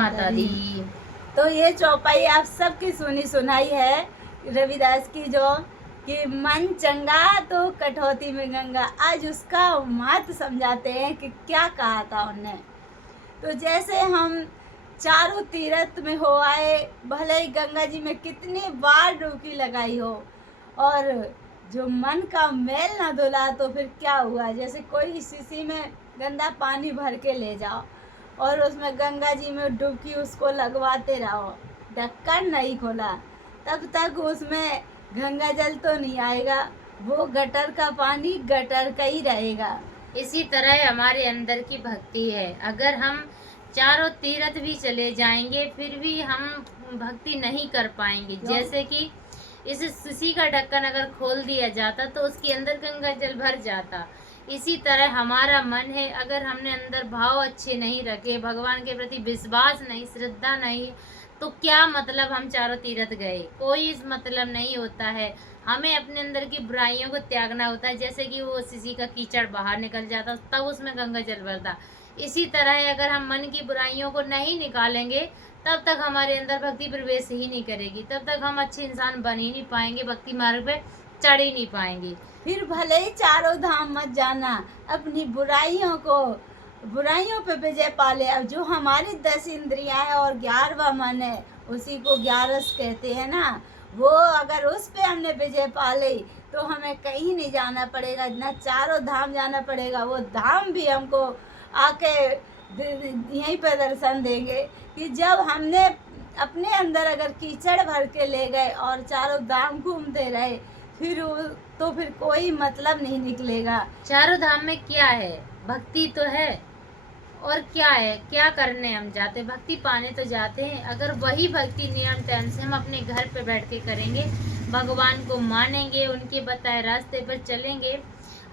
माता दी। तो ये चौपाई आप सबकी सुनी सुनाई है रविदास की, जो कि मन चंगा तो कटौती में गंगा। आज उसका महत्व समझाते हैं कि क्या कहा था उन्होंने। तो जैसे हम चारों तीर्थ में हो आए, भले ही गंगा जी में कितनी बार डुबकी लगाई हो, और जो मन का मैल ना धुला तो फिर क्या हुआ। जैसे कोई शीशी में गंदा पानी भर के ले जाओ और उसमें गंगा जी में डुबकी उसको लगवाते रहो, ढक्कन नहीं खोला, तब तक उसमें गंगा जल तो नहीं आएगा, वो गटर का पानी गटर का ही रहेगा। इसी तरह हमारे अंदर की भक्ति है। अगर हम चारों तीर्थ भी चले जाएंगे फिर भी हम भक्ति नहीं कर पाएंगे। जैसे कि इस शीशी का ढक्कन अगर खोल दिया जाता तो उसके अंदर गंगा जल भर जाता। इसी तरह हमारा मन है, अगर हमने अंदर भाव अच्छे नहीं रखे, भगवान के प्रति विश्वास नहीं, श्रद्धा नहीं, तो क्या मतलब हम चारों तीर्थ गए? कोई इस मतलब नहीं होता है। हमें अपने अंदर की बुराइयों को त्यागना होता है। जैसे कि वो शीशी का कीचड़ बाहर निकल जाता तब उसमें गंगा जल भरता। इसी तरह अगर हम मन की बुराइयों को नहीं निकालेंगे तब तक हमारे अंदर भक्ति प्रवेश ही नहीं करेगी, तब तक हम अच्छे इंसान बन ही नहीं पाएंगे, भक्ति मार्ग पे चढ़ ही नहीं पाएंगे। फिर भले ही चारों धाम मत जाना, अपनी बुराइयों पे विजय पाले। अब जो हमारी 10 इंद्रियां है और 11वां मन है, उसी को 11 कहते हैं ना, वो अगर उस पे हमने विजय पाले तो हमें कहीं नहीं जाना पड़ेगा, ना चारों धाम जाना पड़ेगा। वो धाम भी हमको आके यहीं पर दर्शन देंगे कि जब हमने अपने अंदर अगर कीचड़ भर के ले गए और चारों धाम घूमते रहे, फिर कोई मतलब नहीं निकलेगा। चारों धाम में क्या है? भक्ति तो है। और क्या है? क्या करने हम जाते? भक्ति पाने तो जाते हैं। अगर वही भक्ति नियम टाइम से हम अपने घर पे बैठ के करेंगे, भगवान को मानेंगे, उनके बताए रास्ते पर चलेंगे,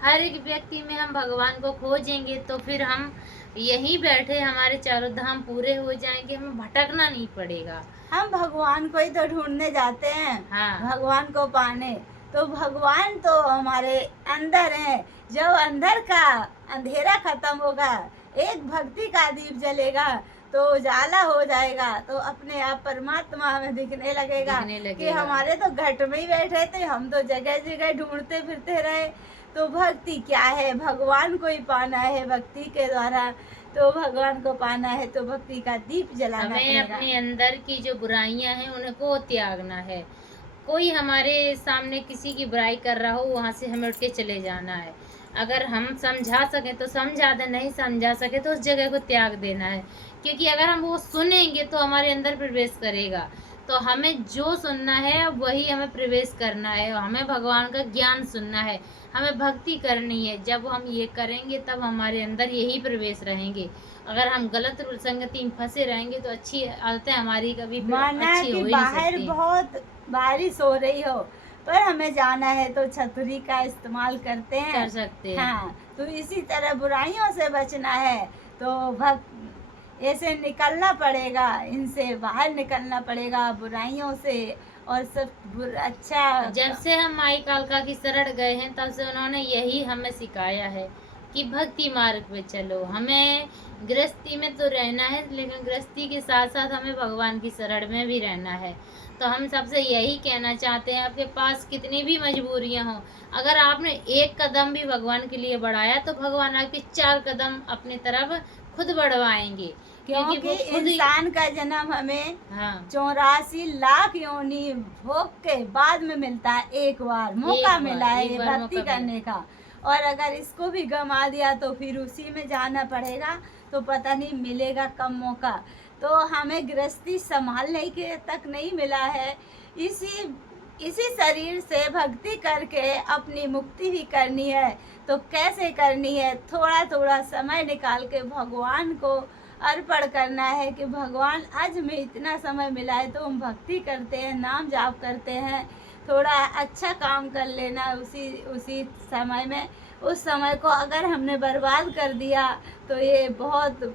हर एक व्यक्ति में हम भगवान को खोजेंगे, तो फिर हम यहीं बैठे हमारे चारों धाम पूरे हो जाएंगे, हमें भटकना नहीं पड़ेगा। हम भगवान को ही तो ढूंढने जाते हैं। हाँ। भगवान को पाने, तो भगवान तो हमारे अंदर है। जब अंदर का अंधेरा खत्म होगा, एक भक्ति का दीप जलेगा तो उजाला हो जाएगा, तो अपने आप परमात्मा हमें दिखने लगेगा कि हमारे तो घट में ही बैठे थे, हम तो जगह जगह ढूंढते फिरते रहे। तो भक्ति क्या है? भगवान को ही पाना है भक्ति के द्वारा। तो भगवान को पाना है तो भक्ति का दीप जलाना हमें पड़ेगा। अपने अंदर की जो बुराइयां हैं उनको त्यागना है। कोई हमारे सामने किसी की बुराई कर रहा हो, वहाँ से हमें उठ के चले जाना है। अगर हम समझा सकें तो समझा दें, नहीं समझा सके तो उस जगह को त्याग देना है। क्योंकि अगर हम वो सुनेंगे तो हमारे अंदर प्रवेश करेगा। तो हमें जो सुनना है वही हमें प्रवेश करना है, हमें भगवान का ज्ञान सुनना है, हमें भक्ति करनी है। जब हम ये करेंगे तब हमारे अंदर यही प्रवेश रहेंगे। अगर हम गलत संगति में फंसे रहेंगे तो अच्छी आदतें हमारी कभी माना अच्छी कि हो ही नहीं बाहर सकती। बहुत बारिश हो रही हो पर हमें जाना है तो छतरी का इस्तेमाल करते हैं, कर सकते हैं। हाँ, तो इसी तरह बुराइयों से बचना है तो ऐसे निकलना पड़ेगा, इनसे बाहर निकलना पड़ेगा, बुराइयों से। और सब अच्छा, जब से हम माई कालका की शरण गए हैं तब से उन्होंने यही हमें सिखाया है कि भक्ति मार्ग पे चलो। हमें गृहस्थी में तो रहना है, लेकिन गृहस्थी के साथ साथ हमें भगवान की शरण में भी रहना है। तो हम सबसे यही कहना चाहते हैं, आपके पास कितनी भी मजबूरियां हो, अगर आपने एक कदम भी भगवान के लिए बढ़ाया तो भगवान आपके 4 कदम अपनी तरफ खुद बढ़वाएंगे। क्योंकि इंसान का जन्म हमें हाँ 84 लाख योनि भोग के बाद में मिलता है। एक बार मौका मिला है ये भक्ति करने का, और अगर इसको भी गंवा दिया तो फिर उसी में जाना पड़ेगा, तो पता नहीं मिलेगा कब मौका। तो हमें गृहस्थी संभालने के तक नहीं मिला है, इसी शरीर से भक्ति करके अपनी मुक्ति भी करनी है। तो कैसे करनी है? थोड़ा थोड़ा समय निकाल के भगवान को अर्पण करना है कि भगवान आज हमें इतना समय मिला है तो हम भक्ति करते हैं, नाम जाप करते हैं, थोड़ा अच्छा काम कर लेना उसी समय में। उस समय को अगर हमने बर्बाद कर दिया तो ये बहुत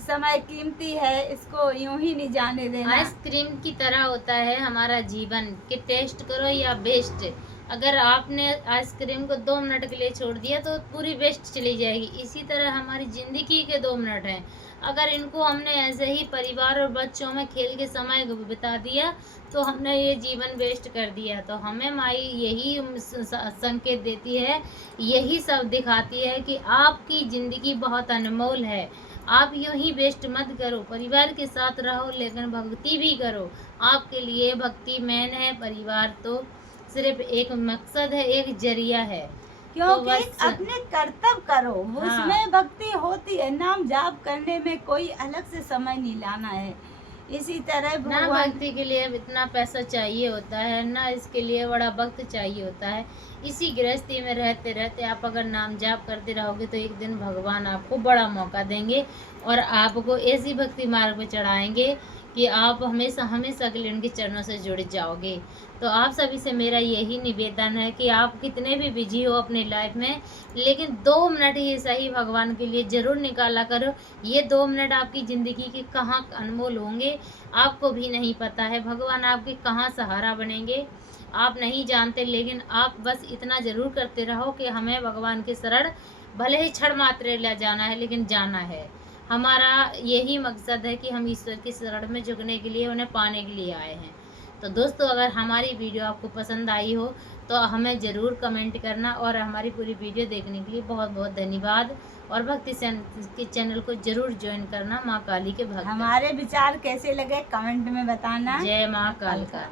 समय कीमती है, इसको यूं ही नहीं जाने देना। आइसक्रीम की तरह होता है हमारा जीवन, कि टेस्ट करो या बेस्ट। अगर आपने आइसक्रीम को 2 मिनट के लिए छोड़ दिया तो पूरी वेस्ट चली जाएगी। इसी तरह हमारी ज़िंदगी के 2 मिनट हैं, अगर इनको हमने ऐसे ही परिवार और बच्चों में खेल के समय बिता दिया तो हमने ये जीवन वेस्ट कर दिया। तो हमें माई यही संकेत देती है, यही सब दिखाती है कि आपकी ज़िंदगी बहुत अनमोल है। आप यूं ही वेस्ट मत करो, परिवार के साथ रहो लेकिन भक्ति भी करो। आपके लिए भक्ति मेन है, परिवार तो सिर्फ एक मकसद है, एक जरिया है। क्योंकि बस अपने कर्तव्य करो, हाँ। उसमें भक्ति होती है। नाम जाप करने में कोई अलग से समय नहीं लाना है। इसी तरह ना भगवान भक्ति के लिए अब इतना पैसा चाहिए होता है, ना इसके लिए बड़ा वक्त चाहिए होता है। इसी गृहस्थी में रहते रहते आप अगर नाम जाप करते रहोगे तो एक दिन भगवान आपको बड़ा मौका देंगे और आपको ऐसी भक्ति मार्ग पे चढ़ाएंगे कि आप हमेशा हमेशा के लिए उनके चरणों से जुड़ जाओगे। तो आप सभी से मेरा यही निवेदन है कि आप कितने भी बिजी हो अपनी लाइफ में, लेकिन 2 मिनट ही सही भगवान के लिए ज़रूर निकाला करो। ये 2 मिनट आपकी ज़िंदगी के कहाँ अनमोल होंगे आपको भी नहीं पता है। भगवान आपके कहाँ सहारा बनेंगे आप नहीं जानते, लेकिन आप बस इतना ज़रूर करते रहो कि हमें भगवान के शरण भले ही क्षण मात्र ले जाना है लेकिन जाना है। हमारा यही मकसद है कि हम ईश्वर की शरण में झुकने के लिए, उन्हें पाने के लिए आए हैं। तो दोस्तों, अगर हमारी वीडियो आपको पसंद आई हो तो हमें ज़रूर कमेंट करना और हमारी पूरी वीडियो देखने के लिए बहुत बहुत धन्यवाद। और भक्ति के चैनल को जरूर ज्वाइन करना। माँ काली के भक्त। हमारे विचार कैसे लगे कमेंट में बताना। जय माँ काल का।